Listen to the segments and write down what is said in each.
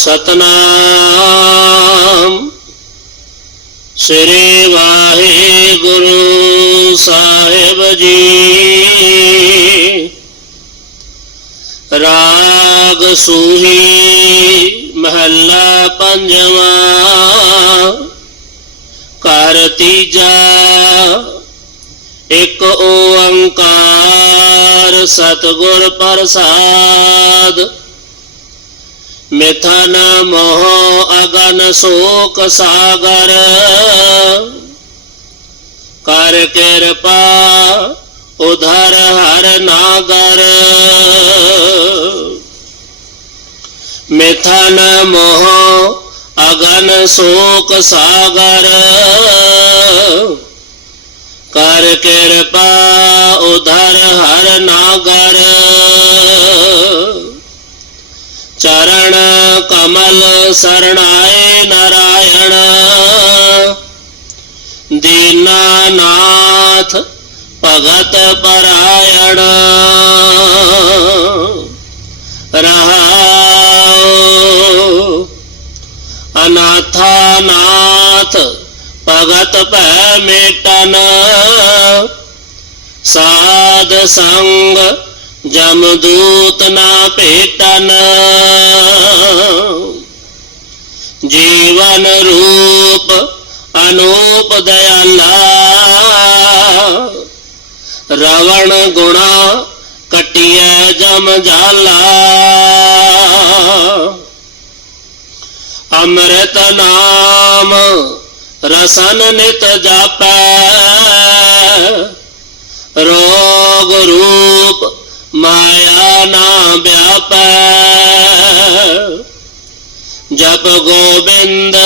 ਸਤਨਾਮ। ਸ੍ਰੀ ਵਾਹਿਗੁਰੂ ਸਾਹਿਬ ਜੀ। ਰਾਗ ਸੂਹੀ ਮਹੱਲਾ ਪੰਜਵਾਂ। ਕਰ ਤੀਜਾ, ਇੱਕ ਓੰਕਾਰ ਸਤਿਗੁਰ ਪ੍ਰਸਾਦ। ਮਿਥਾ ਨ ਮੋਹ ਅਗਨ ਸ਼ੋਕ ਸਾਗਰ ਕਰ ਕਿਰਪਾ ਉਧਰ ਹਰ ਨਾਗਰ ਮਿਥਾ ਨ ਮੋਹ ਅਗਨ ਸ਼ੋਕ ਸਾਗਰ ਕਰ ਕਿਰਪਾ ਉਧਰ ਹਰ ਚਰਨ ਕਮਲ ਸਰਣਾਏ ਨਾਰਾਇਣ। ਦੀਨਾਨਾਥ ਭਗਤ ਪਰਾਇਣ। ਰਹਾਉ ਅਨਾਥਾਨਾਥ ਭਗਤ ਭੈ ਮੇਟਨ। ਸਾਧ ਸੰਗ ਜਮਦੂਤ ਨਾ ਭੇਟਨ। ਜੀਵਨ ਰੂਪ ਅਨੂਪ ਦਇਆਲਾ। ਰਵਣ ਗੁਣਾ ਕਟਿਐ ਜਮ ਜਾਲਾ। ਅੰਮ੍ਰਿਤ ਨਾਮ ਰਸਨ ਨਿਤ ਜਾਪੈ। ਰੋਗ ਰੂਪ ਮਾਇਆ ਨਾ ਵਿਆਪੈ। ਜਪ ਗੋਬਿੰਦ,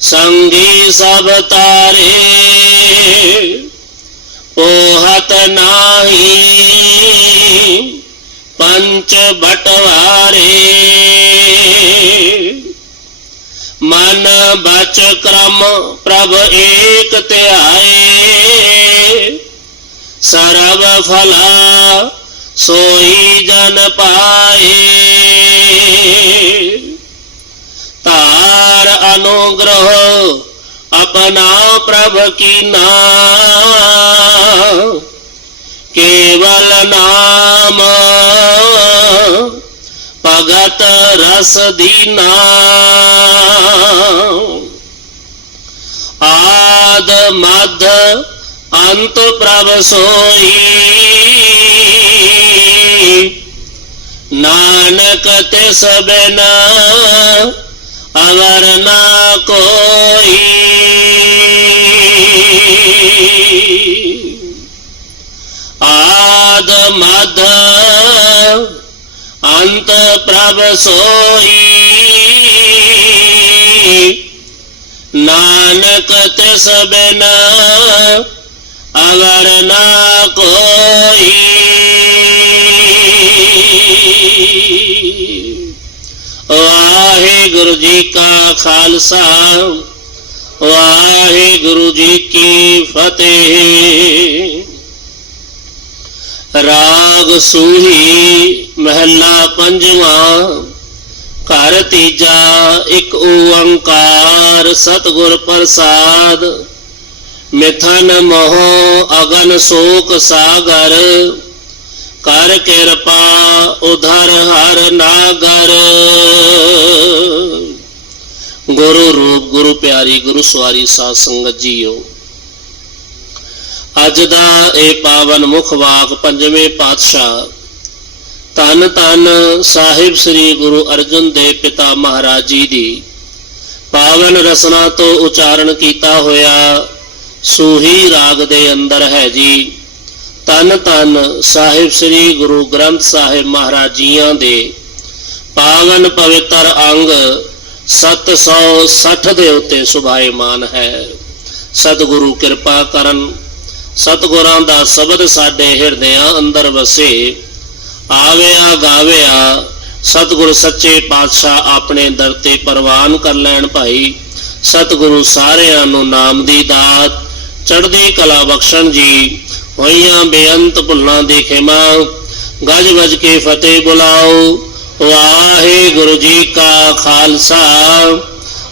ਸੰਗੀ ਸਭ ਤਾਰੇ। ਪੋਹਤ ਨਾਹੀ, ਪੰਚ ਬਟਵਾਰੇ। ਮਨ ਬਚ ਕਰਮ ਪ੍ਰਭ ਏਕ ਧਿਆਏ। ਸਰਬ ਫਲਾ ਸੋਈ ਜਨ ਪਾਏ। ਤਾਰ ਅਨੁਗ੍ਰਹ ਆਪਣਾ ਪ੍ਰਭ ਕੀਨਾ ਕੇਵਲ ਨਾਮ ਭਗਤ ਰਸ ਦੀਨਾ ਆਦ ਮਧ ਅੰਤ ਪ੍ਰਭ ਸੋਈ। ਨਾਨਕ ਤੇ ਬਿਨ ਅਵਰ ਨਾ ਕੋਈ। ਆਦ ਮਧ ਅੰਤ ਪ੍ਰਭ ਸੋਈ। ਨਾਨਕ ਤੇ ਬਿਨ ਅਗਰ ਨਾ ਕੋਈ ਵਾਹਿਗੁਰੂ ਜੀ ਕਾ ਖਾਲਸਾ, ਵਾਹਿਗੁਰੂ ਜੀ ਕੀ ਫਤਿਹ। ਰਾਗ ਸੂਹੀ ਮਹੱਲਾ ਪੰਜਵਾਂ, ਘਰ ਤੀਜਾ ਇੱਕ ਓੰਕਾਰ, ਸਤਿਗੁਰ ਪ੍ਰਸਾਦ। ਮਿਥਨ ਮੋਹ ਅਗਨ ਸ਼ੋਕ ਸਾਗਰ, ਕਰ ਕਿਰਪਾ ਉਧਰ ਹਰ ਨਾਗਰ। ਗੁਰੂ ਰੂਪ, ਗੁਰੂ ਪਿਆਰੀ, ਗੁਰੂ ਸਵਾਰੀ ਸਾਧ ਸੰਗਤ ਜੀਓ, ਅੱਜ ਦਾ ਇਹ ਪਾਵਨ ਮੁਖ ਵਾਕ ਪੰਜਵੇਂ ਪਾਤਸ਼ਾਹ, ਧੰਨ ਧੰਨ ਸਾਹਿਬ ਸ੍ਰੀ ਗੁਰੂ ਅਰਜਨ ਦੇਵ ਪਿਤਾ ਮਹਾਰਾਜ ਜੀ ਦੀ ਪਾਵਨ ਰਸਨਾ ਤੋਂ ਉਚਾਰਨ ਕੀਤਾ ਹੋਇਆ ਸੂਹੀ ਰਾਗ ਦੇ ਅੰਦਰ ਹੈ ਜੀ। ਧੰਨ ਧੰਨ ਸਾਹਿਬ ਸ੍ਰੀ ਗੁਰੂ ਗ੍ਰੰਥ ਸਾਹਿਬ ਮਹਾਰਾਜ ਜੀਆਂ ਦੇ। ਪਾਵਨ ਪਵਿੱਤਰ ਅੰਗ 760 ਦੇ ਉੱਤੇ ਸੁਭਾਇਮਾਨ ਹੈ। ਸਤਿਗੁਰੂ ਕਿਰਪਾ ਕਰਨ। ਸਤਿਗੁਰਾਂ ਦਾ ਸ਼ਬਦ ਸਾਡੇ ਹਿਰਦਿਆਂ ਅੰਦਰ ਵਸੇ। ਆਵਿਆ ਗਾਵਿਆ, ਸਤਿਗੁਰ ਸੱਚੇ ਪਾਤਸ਼ਾਹ ਆਪਣੇ ਦਰ ਤੇ ਪ੍ਰਵਾਨ ਕਰ ਲੈਣ ਭਾਈ। ਸਤਿਗੁਰੂ ਸਾਰਿਆਂ ਨੂੰ ਨਾਮ ਦੀ ਦਾਤ। ਚੜ੍ਹਦੀ ਕਲਾ ਬਖਸ਼ਣ ਜੀ, ਹੋਈਆਂ ਬੇਅੰਤ ਭੁੱਲਾਂ ਦੇ ਖਿਮਾ, ਗੱਜ ਵੱਜ ਕੇ ਫਤਿਹ ਬੁਲਾਓ। ਵਾਹਿਗੁਰੂ ਜੀ ਕਾ ਖਾਲਸਾ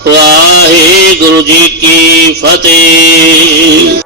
ਵਾਹਿਗੁਰੂ ਜੀ ਕੀ ਫਤਿਹ।